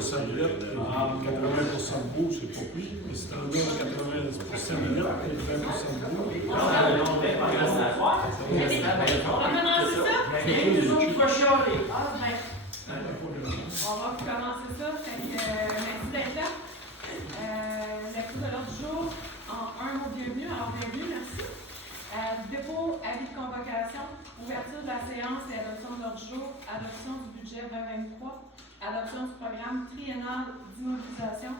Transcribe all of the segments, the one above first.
100 de lettres, 80% de beau, c'est pas pire. Mais si t'en as 80% de lettres, 20% de beau. On va commencer ça? On va commencer ça. Merci d'être là. Lecture de l'ordre du jour en un mot bienvenue. Alors bienvenue, merci. Dépôt, avis de convocation, ouverture de la séance et adoption de l'ordre du jour, adoption du budget 2023, adoption du programme triennal d'immobilisation,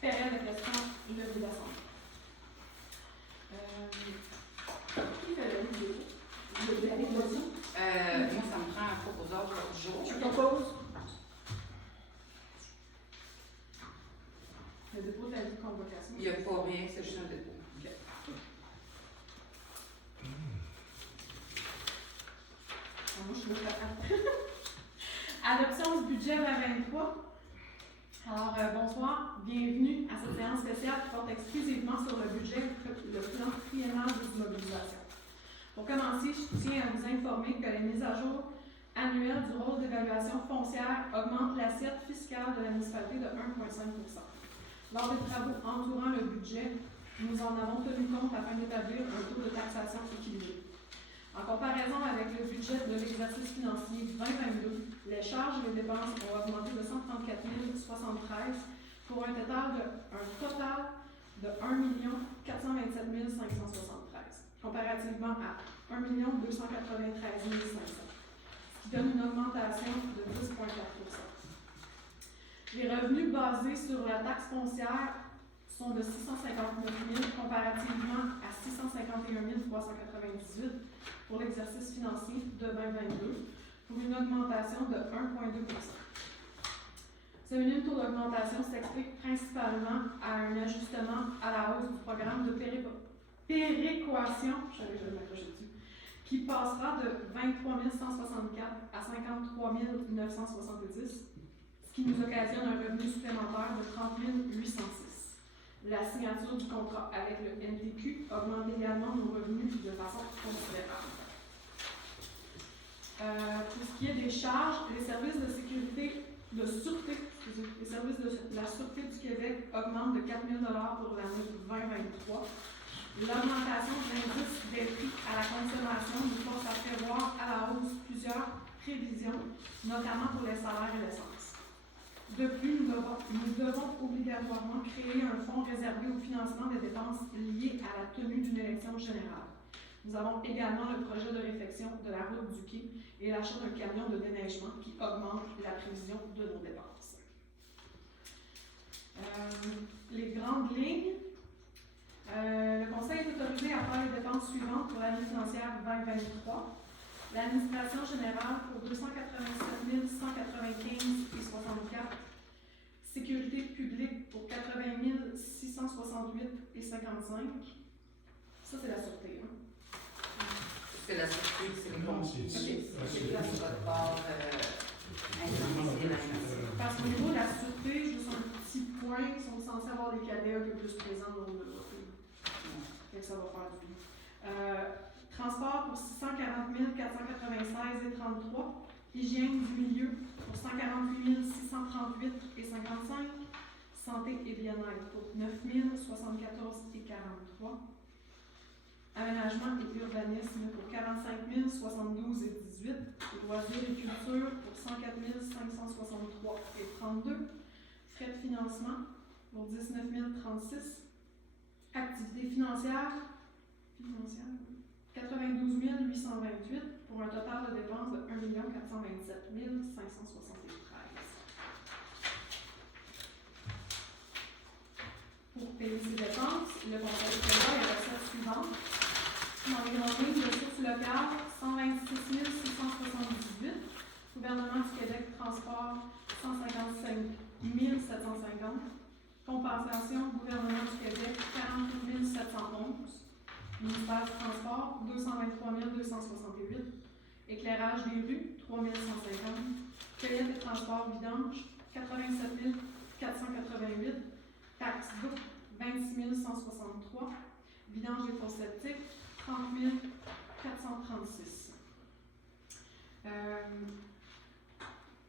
période de questions, levée de l'Assemblée. Qui fait la vidéo? Moi, ça me prend un proposeur de l'ordre du jour. Je propose. Le dépôt de l'avis de convocation. Il n'y a pas rien, c'est juste un dépôt. Okay. Moi, je suis là. Adoption du budget 2023. Alors, bonsoir, bienvenue à cette séance spéciale qui porte exclusivement sur le budget, le plan triennal d'immobilisation. Pour commencer, je tiens à vous informer que les mises à jour annuelles du rôle d'évaluation foncière augmentent l'assiette fiscale de la municipalité de 1,5 %. Lors des travaux entourant le budget, nous en avons tenu compte afin d'établir un taux de taxation équilibré. En comparaison avec le budget de l'exercice financier 2022, les charges et les dépenses ont augmenté de 134 073 pour un total de 1 427 573, comparativement à 1 293 500, ce qui donne une augmentation de 10,4 %. Les revenus basés sur la taxe foncière sont de 659 000 comparativement à 651 398 pour l'exercice financier de 2022, pour une augmentation de 1,2 %. Ce minime taux d'augmentation s'explique principalement à un ajustement à la hausse du programme de péréquation, qui passera de 23 164 à 53 970, ce qui nous occasionne un revenu supplémentaire de 30 806. La signature du contrat avec le NTQ augmente également nos revenus de façon considérable. Pour ce qui est des charges, les services de sécurité, les services de la Sûreté du Québec augmentent de 4 000 $ pour l'année 2023. L'augmentation de l'indice des prix à la consommation nous force à prévoir à la hausse plusieurs prévisions, notamment pour les salaires et l'essence. De plus, nous devons obligatoirement créer un fonds réservé au financement des dépenses liées à la tenue d'une élection générale. Nous avons également le projet de réfection de la route du quai et l'achat d'un camion de déneigement qui augmente la prévision de nos dépenses. Les grandes lignes. Le Conseil est autorisé à faire les dépenses suivantes pour l'année financière 2023. L'administration générale pour 287 195,64. Sécurité publique pour 80 668,55. Ça, c'est la sûreté. Hein? C'est la sûreté, c'est le bon. C'est la votre part Parce qu'au niveau de la sûreté, juste un petit point, ils sont censés avoir des cadets un peu plus présents dans le vote. Ça va faire du bien. Transport pour 640 496,33. Hygiène du milieu pour 148 638,55. Santé et bien-être pour 9 074,43. Aménagement et urbanisme pour 45 072,18. Loisirs et culture pour 104 563,32. Frais de financement pour 19 036. Activités financières, 92 828 pour un total de dépenses de 1 427 573. Pour payer ces dépenses, le Conseil prévoit les recettes suivantes. Dans les grandes lignes, ressources locales, 126 678. Gouvernement du Québec, transport, 155 750. Compensation, gouvernement du Québec, 48 711. Ministère du Transport, 223 268. Éclairage des rues, 3 150. Cueillette et transport vidange, 87 488. Taxe d'eau, 26 163. Vidange des fosses septiques, 30 436.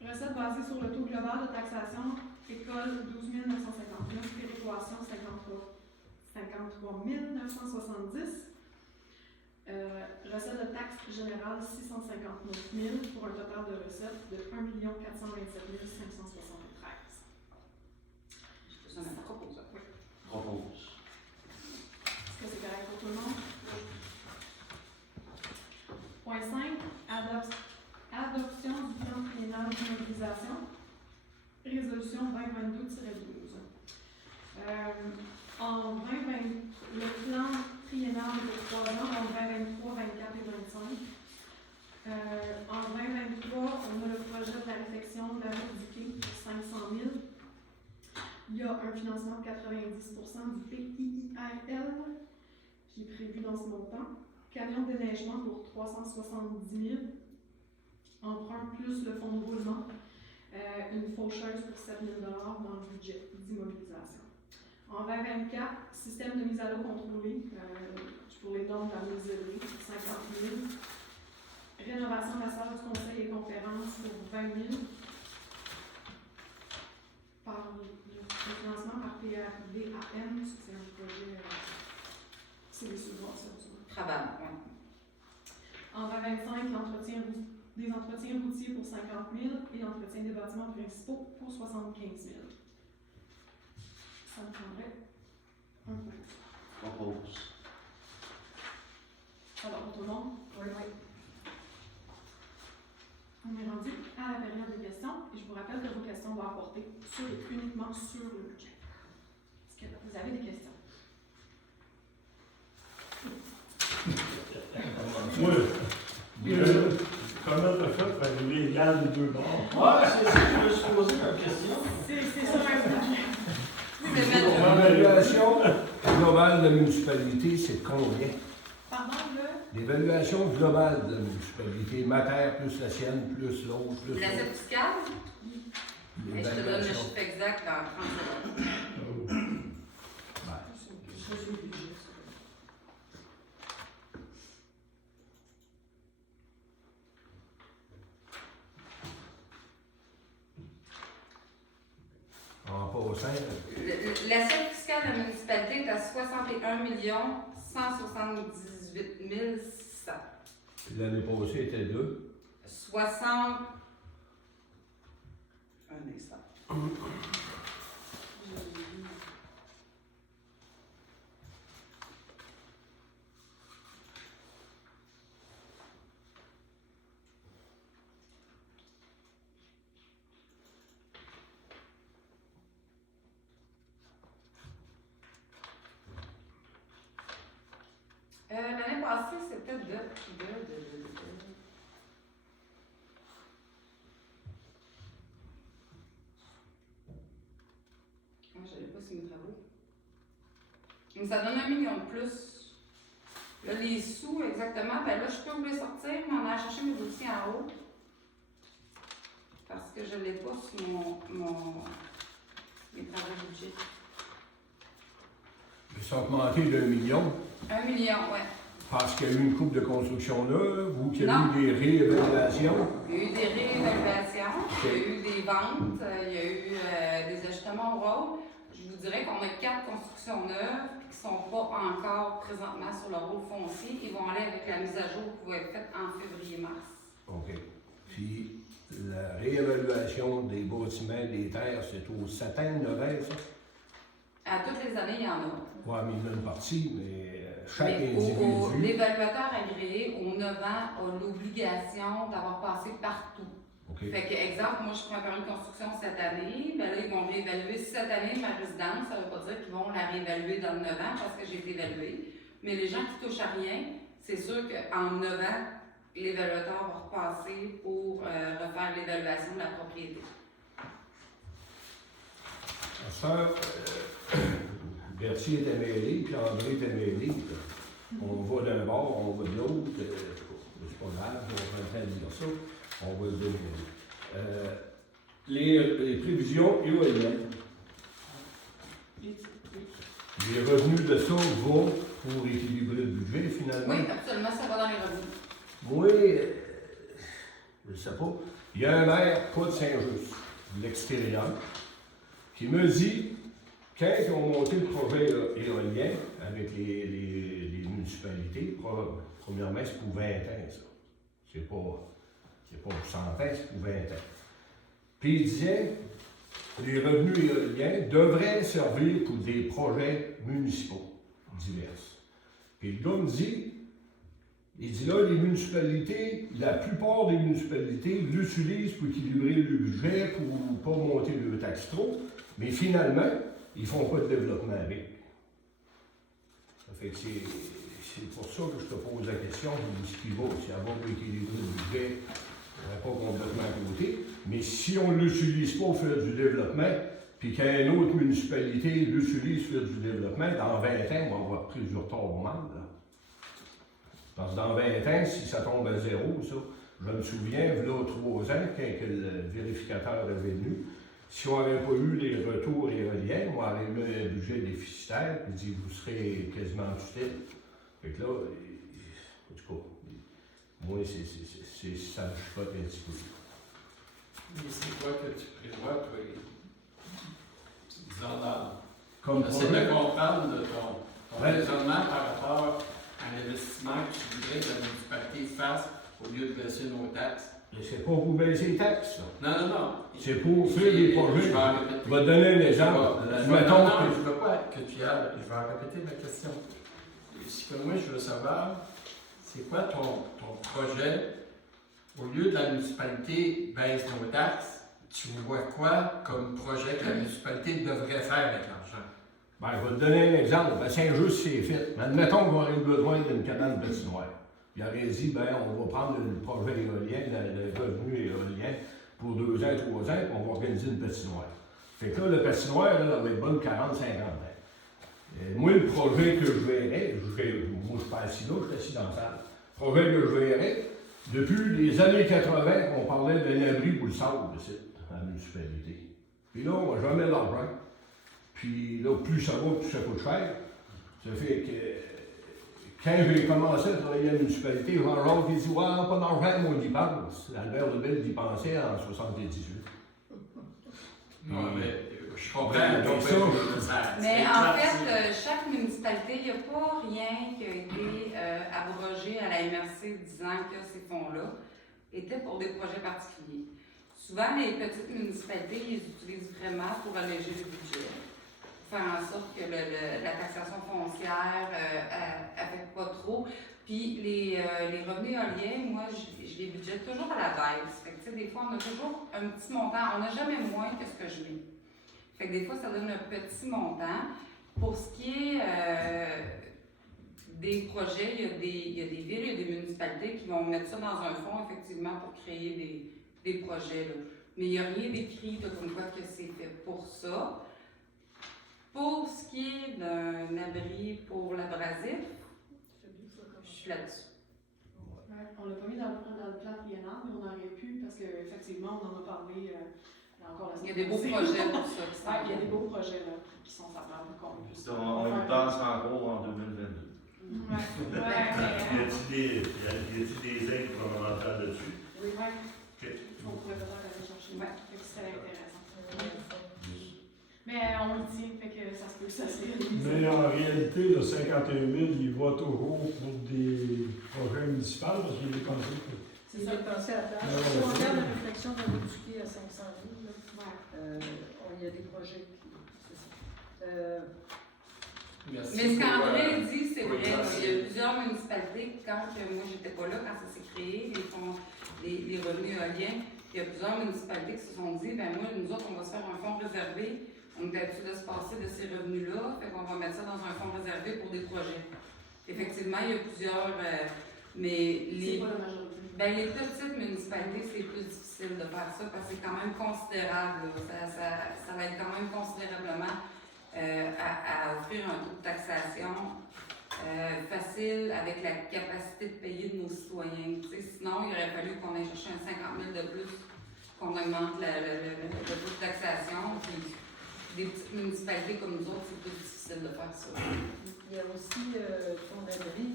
Recette basée sur le taux global de taxation, école 12 959, péréquation 53 970. Recette de taxe générale 659 000 pour un total de recettes de 1 427 573. J'ai besoin d'un proposeur. Propose. Est-ce que c'est correct pour tout le monde? Point 5, adoption du plan triennal d'immobilisation. Résolution 2022-12. En 2020, le plan triennal de 3 ans en 2023, 24 et 25. En 2023, on a le projet de la réfection de la route du quai pour 500 000. Il y a un financement de 90% du PIIRL qui est prévu dans ce montant. Camion de déneigement pour 370 000. Emprunt plus le fonds de roulement. Une faucheuse pour 7 000 $ dans le budget d'immobilisation. En 2024, système de mise à l'eau contrôlé pour les normes la mise élevée, 50 000. Rénovation de la salle du conseil et conférences pour 20 000. Par le financement par PADAM, c'est un projet, c'est des subventions. Travail, oui. En 2025, des entretiens routiers pour 50 000 et l'entretien des bâtiments principaux pour 75 000. Ça me prendrait un peu. Propose. Alors, pour tout le monde? Oui. On est rendu à la période des questions et je vous rappelle que vos questions vont porter uniquement sur le budget. Est-ce que vous avez des questions? Moi, comment t'as fait pour arriver égal des deux bords? Ouais, c'est ça que je me suis posé comme question. C'est ça, un budget. L'évaluation globale de la municipalité, c'est combien? Pardon, L'évaluation globale de la municipalité, ma terre plus la sienne, plus l'autre, plus L'assiette l'autre. fiscale, je te donne le L'évaluation. chiffre exact dans 30 secondes. Ouais. En passant, L'assiette fiscale de la municipalité est à 61 178 600. l'année passée était 2. 60. Un instant. L'année passée, c'était de. Ah, je n'avais pas sur mes travaux. Mais ça donne 1 million de plus. Là, les sous, exactement, ben là, je peux vous les sortir, mais on a cherché mes outils en haut. Parce que je ne l'ai pas sur mes travaux de budget. Ils sont augmentés d'1 million 1 million, oui. parce qu'il y a eu une coupe de construction là, vous qui avez Non. eu des réévaluations. Il y a eu des réévaluations, il y a eu des ventes, il y a eu des ajustements au rôle. Je vous dirais qu'on a 4 constructions neuves qui ne sont pas encore présentement sur le rôle foncier. Ils vont aller avec la mise à jour qui va être faite en février-mars. OK. Puis la réévaluation des bâtiments, des terres, c'est au satin, le reste, ça? À toutes les années, il y en a. Ouais, mais il y en a une partie, mais chaque Mais individu. l'évaluateur agréé, aux 9 ans, a l'obligation d'avoir passé partout. OK. Fait que, exemple, moi, je prends un permis de construction cette année, ben là, ils vont réévaluer cette année ma résidence. Ça ne veut pas dire qu'ils vont la réévaluer dans 9 ans parce que j'ai été évaluée. Mais les gens qui touchent à rien, c'est sûr qu'en 9 ans, l'évaluateur va repasser pour refaire l'évaluation de la propriété. Ma soeur, Bertie était mêlé, puis André était mêlé. On va d'un bord, on va de l'autre. C'est pas grave, on est en train de dire ça. On va se démêler. Les prévisions éoliennes. Les revenus de ça vont pour équilibrer le budget, finalement. Oui, absolument, ça va dans les revenus. Moi, je ne sais pas. il y a un maire, pas de Saint-Just, de l'extérieur, qui me dit, quand ils ont monté le projet éolien avec les municipalités, premièrement, c'est pour 20 ans, ça. C'est pas pour 100 ans, c'est pour 20 ans. Puis il disait, les revenus éoliens devraient servir pour des projets municipaux divers. Puis le gars me dit, il dit là, les municipalités, la plupart des municipalités l'utilisent pour équilibrer le budget, pour pas monter le taxe trop, mais finalement, ils font pas de développement avec. Ça fait que c'est pour ça que je te pose la question, je dis ce qui va, si elle va pour équilibrer le budget, on va pas complètement à côté, mais si on ne l'utilise pas pour faire du développement, puis qu'une autre municipalité l'utilise pour faire du développement, dans 20 ans, on va avoir pris du retard au monde. Là. Parce que dans 20 ans, si ça tombe à zéro, ça, je me souviens, il y a 3 ans, quand le vérificateur est venu, si on n'avait pas eu les retours éoliens, on aurait eu un budget déficitaire, puis dit vous serez quasiment tutelle. Fait que là, en tout cas, moi, ça me chicote un petit peu. Mais c'est quoi que tu prévois, toi? Disons, Comme j'essaie projet, de comprendre de ton Ouais. raisonnement par rapport à l'investissement que tu voudrais que la municipalité fasse au lieu de baisser nos taxes. c'est pas pour baisser les taxes, ça. Non, non, non. C'est pour faire des projets. Je vais en répéter. Je vais te donner un exemple. Mettons Non, que- je ne veux pas que tu y ailles. Je vais en répéter ma question. Ce que moi, je veux savoir, c'est quoi ton projet? Au lieu de la municipalité baisse nos taxes, tu vois quoi comme projet que la municipalité devrait faire avec l'argent? Ben, je vais te donner un exemple. À Saint-Just, c'est fait. Mais admettons qu'on aurait besoin d'une cabane patinoire. Il aurait dit, ben, on va prendre le projet éolien, le revenu éolien, pour 2 ans, 3 ans, puis on va organiser une patinoire. Fait que là, le patinoire, là, elle va être bonne 40, 50 ans. Moi, le projet que je verrais, moi, je suis pas assis là, je suis assis dans la salle. Le projet que je verrais, depuis les années 80, on parlait d'un abri pour le sable, ici, à la municipalité. Puis là, on n'a jamais l'argent. Puis là, plus ça va, plus ça coûte cher. Ça fait que quand j'ai commencé à travailler à la municipalité, Jean-Jacques il dit ouais, pas d'argent, moi j'y pense. Albert Lebel y pensait en 78. Non, mais je comprends. Ben, donc, ça, Mais c'est en clair, fait, chaque municipalité, il n'y a pas rien qui a été abrogé à la MRC disant que ces fonds-là étaient pour des projets particuliers. Souvent, les petites municipalités, ils les utilisent vraiment pour alléger le budget, faire en sorte que la taxation foncière n'affecte pas trop. Puis les revenus éoliens, moi, je les budgète toujours à la baisse. Fait que, tu sais, des fois, on a toujours un petit montant. On n'a jamais moins que ce que je mets. Fait que des fois, ça donne un petit montant. Pour ce qui est des projets, il y a des villes et des municipalités qui vont mettre ça dans un fonds, effectivement, pour créer des projets. Là. Mais il n'y a rien d'écrit comme quoi que c'est fait pour ça. Pour ce qui est d'un abri pour l'abrasif, je suis là-dessus. Ouais, on l'a pas mis dans le plan triennal, mais on aurait pu, parce qu'effectivement, on en a parlé encore la Il y a semaine des beaux passée. projets pour ça. qui Ouais, il y a s'en des beaux projets là, qui sont semblables. On y pense encore en 2022. Ouais, Y ouais, a-t-il des aides gouvernementales dessus? mais. Ouais. Ok. On pourrait peut-être aller chercher. Ouais. Fait que ce serait intéressant. Mais on le tient, fait que ça se peut que ça se réalise. Mais en réalité, le 51 000, il va toujours pour des projets municipaux parce qu'il est dépensé. C'est ça. Pensé à la place. Ouais, Si on ouais. regarde la réflexion qu'on a éduquée à 500 000, là, Ouais. il y a des projets qui. C'est ça. Merci Mais ce pour, qu'André dit, c'est pour vrai. le Il y a plusieurs municipalités, quand moi j'étais pas là, quand ça s'est créé, les revenus éoliens, il y a plusieurs municipalités qui se sont dit, ben moi, nous autres, on va se faire un fonds réservé. On est habitué de se passer de ces revenus-là, fait qu'on va mettre ça dans un fonds réservé pour des projets. Effectivement, il y a plusieurs, mais C'est pas la majorité. les petites municipalités, c'est plus difficile de faire ça parce que c'est quand même considérable. Là. Ça va être quand même considérablement à offrir un taux de taxation facile avec la capacité de payer de nos citoyens. Tu sais, sinon, il aurait fallu qu'on aille chercher un 50 000 de plus, qu'on augmente le taux de taxation. Puis, des petites municipalités comme nous autres, c'est plus difficile de faire ça. Il y a aussi ton abri.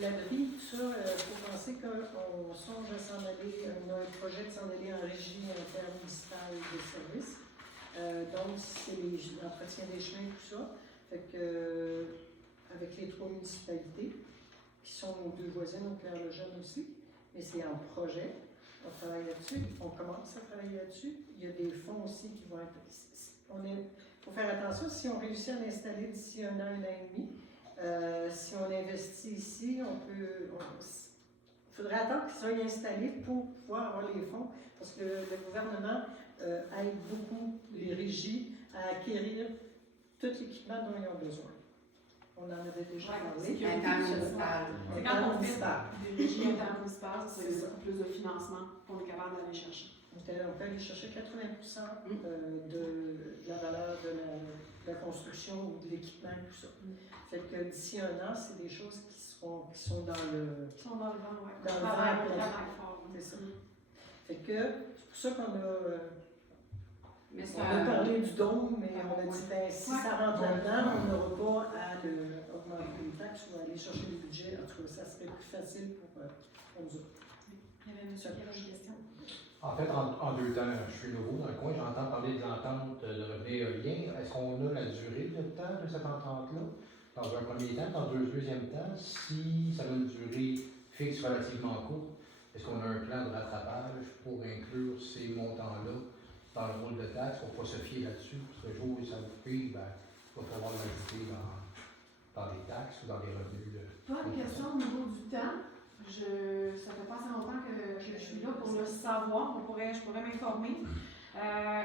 L'abri, tout ça, il faut penser qu'on songe à s'en aller, on a un projet de s'en aller en régie intermunicipale de services. Donc, c'est l'entretien des chemins, tout ça. Fait que, avec les 3 municipalités, qui sont nos 2 voisines, au Clair-le-Jeune aussi, mais c'est en projet. On travaille là-dessus, on commence à travailler là-dessus. Il y a des fonds aussi qui vont être. Il faut faire attention, si on réussit à l'installer d'ici 1 an, 1 an et demi, si on investit ici, il faudrait attendre qu'il soit installé pour pouvoir avoir les fonds, parce que le gouvernement aide beaucoup les régies à acquérir tout l'équipement dont ils ont besoin. On en avait déjà parlé. Intermunicipal. C'est quand on fait Intermunicipal. des régies intermunicipales, C'est c'est ça. beaucoup plus de financement qu'on est capable d'aller chercher. On peut aller chercher 80% de la valeur de la construction ou de l'équipement, tout ça. Fait que d'ici 1 an, c'est des choses qui sont dans le. Ils sont dans le vent, oui. Dans le Travail vent, fort. c'est ça. Fait que c'est pour ça qu'on a. Mais c'est On a un. parlé du dôme, mais on a dit, ben, si Ouais. ça rentre là-dedans, on n'aura pas à augmenter les taxes ou aller chercher le budget. En tout cas, ça serait plus facile pour nous autres. Il y avait monsieur qui avait une question. En fait, en 2 temps, je suis nouveau dans le coin, j'entends parler de l'entente de revenu éolien. Est-ce qu'on a la durée de temps de cette entente-là? Dans un premier temps, dans un deuxième temps, si ça a une durée fixe relativement courte, est-ce qu'on a un plan de rattrapage pour inclure ces montants-là dans le rôle de taxe pour ne pas se fier là-dessus? Parce que le jour où ça vous paye, ben, il va falloir l'ajouter dans les taxes ou dans les revenus. Pas de question au niveau du temps. Ça fait pas assez longtemps que je suis là pour le savoir. Je pourrais m'informer.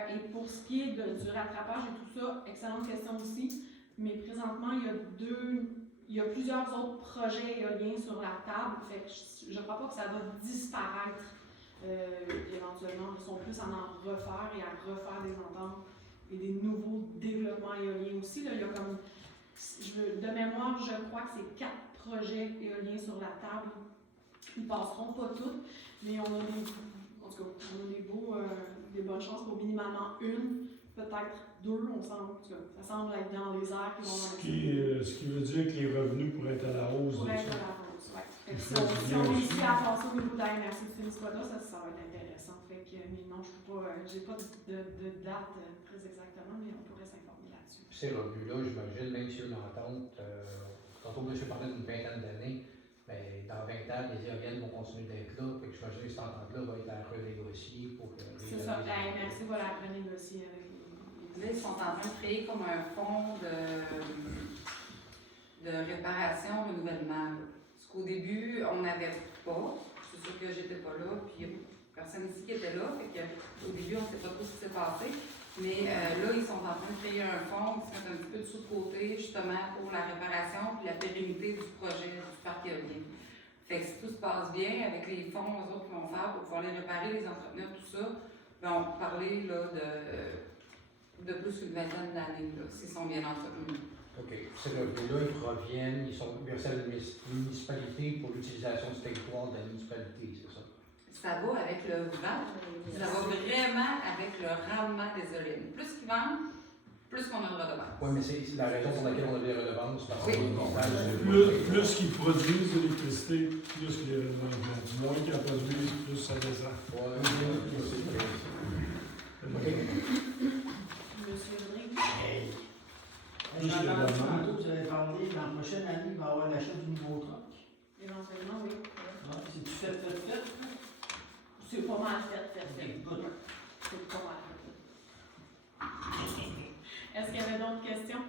Et pour ce qui est du rattrapage et tout ça, excellente question aussi. Mais présentement, il y a plusieurs autres projets éoliens sur la table. Fait que je ne crois pas que ça va disparaître éventuellement. Ils sont plus à en refaire et à refaire des ententes et des nouveaux développements éoliens aussi. Là, il y a comme, de mémoire, je crois que c'est 4 projets éoliens sur la table. Ils ne passeront pas toutes, mais on a des bonnes chances pour minimalement 1, peut-être 2, ça semble être dans les airs qui vont Ce qui veut dire que les revenus pourraient être à la hausse. pourrait être à la hausse, ouais. Fait que si on réussit à faire ça au niveau de la MRC de Témiscouata, ça va être intéressant. Fait que, mais non, j'ai pas de date très exactement, mais on pourrait s'informer là-dessus. Ces revenus-là, j'imagine, même si l'entente, tantôt M. parlait d'une vingtaine d'années, mais dans 20 ans, les éoliennes vont continuer d'être là. Fait que j'imagine que cette entente-là va être à renégocier pour. C'est ça, la MRC va la renégocier avec Là, ils sont en train de créer comme un fonds de réparation, renouvellement. Parce qu'au début, on n'avait pas. C'est sûr que j'étais pas là, puis il y a personne ici qui était là. Fait qu'au début, on ne sait pas trop ce qui s'est passé. Mais là, ils sont en train de créer un fonds qui se met un petit peu de sous-côté, justement, pour la réparation et la pérennité du projet du parc éolien. Fait que si tout se passe bien, avec les fonds, eux autres qui vont faire pour pouvoir les réparer, les entretenir, tout ça, ben, on peut parler là, de plus qu'une vingtaine d'années, s'ils sont bien entretenus. OK. Ces revenus-là, ils proviennent, ils sont versés à la municipalité pour l'utilisation du territoire de la municipalité, c'est ça? Ça va avec le vent, ça va vraiment avec le rendement des éoliennes. Plus qu'ils vendent, plus qu'on a de redevances. Oui, mais c'est la raison pour laquelle on a des redevances, parce que Plus qu'ils produisent de l'électricité, plus que les redevances. Moins qu'ils en produisent, plus ça descend. Monsieur Rodrigue. Plus les redevances. Vous avez parlé, l'an prochaine année, il va y avoir l'achat du nouveau truck. Éventuellement, oui. C'est-tu fait? C'est pas mal fait. Good. C'est pas mal fait. Est-ce qu'il y avait d'autres questions?